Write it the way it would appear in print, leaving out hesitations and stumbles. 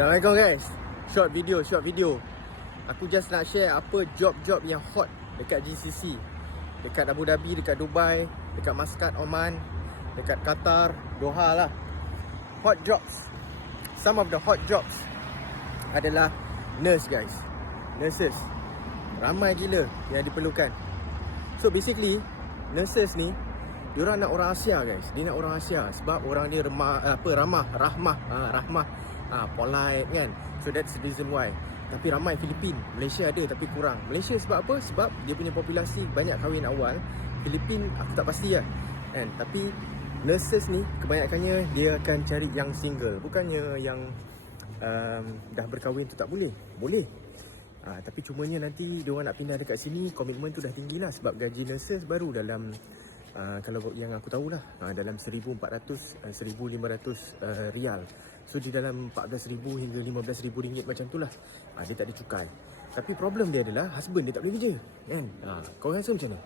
Assalamualaikum guys. Short video. Aku just nak share apa job-job yang hot dekat GCC, dekat Abu Dhabi, dekat Dubai, dekat Muscat, Oman, dekat Qatar, Doha lah. Hot jobs. Some of the hot jobs adalah nurse guys. Nurses. Ramai gila yang diperlukan. So basically, nurses ni diorang nak orang Asia guys. Dia nak orang Asia sebab orang dia rahmah, polite kan. So that's the reason why. Tapi ramai Filipin, Malaysia ada tapi kurang. Malaysia sebab apa? Sebab dia punya populasi banyak kahwin awal. Filipin aku tak pasti lah kan. Tapi nurses ni kebanyakannya dia akan cari yang single. Bukannya yang dah berkahwin tu tak boleh. Boleh. Tapi cumanya nanti diorang nak pindah dekat sini, komitmen tu dah tinggi lah. Sebab gaji nurses baru dalam kalau yang aku tahulah dalam 1,400 1,500 rial. So di dalam 14,000 hingga 15,000 ringgit macam tu lah. Dia tak ada cukai. Tapi problem dia adalah husband dia tak boleh kerja kan. Kau rasa macam mana?